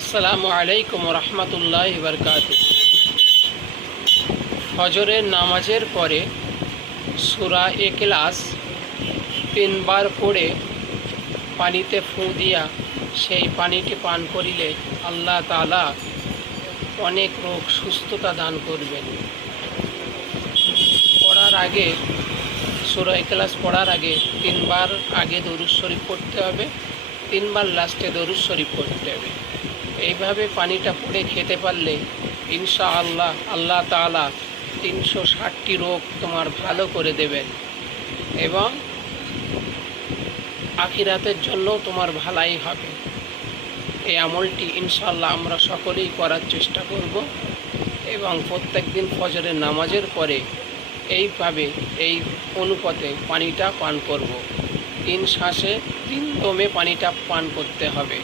আসসালামু আলাইকুম রহমতুল্লাহি বারকাতুহু। ফজরের নামাজের পরে সূরা ইখলাস 3 বার পড়ে পানিতে ফুঁ দিয়া সেই পানিটি পান করিলে আল্লাহ তাআলা অনেক রোগ সুস্থতা দান করবেন। পড়ার আগে সূরা ইখলাস পড়ার আগে 3 বার আগে দরুদ শরীফ পড়তে হবে, 3 বার লাস্টে দরুদ শরীফ পড়তে হবে। এইভাবে পানিটা পড়ে খেতে পারলে ইনশাআল্লাহ আল্লাহ তাআলা 360টি রোগ তোমার ভালো করে দেবেন এবং আখিরাতের জন্য তোমার ভালাই হবে। এই আমলটি ইনশাআল্লাহ আমরা সকলেই করার চেষ্টা করব এবং প্রত্যেক দিন ফজরের নামাজের পরে এইভাবে এই অনুপাতে পানিটা পান করব। 3 শ্বাসে 3 দমে পানিটা পান করতে হবে।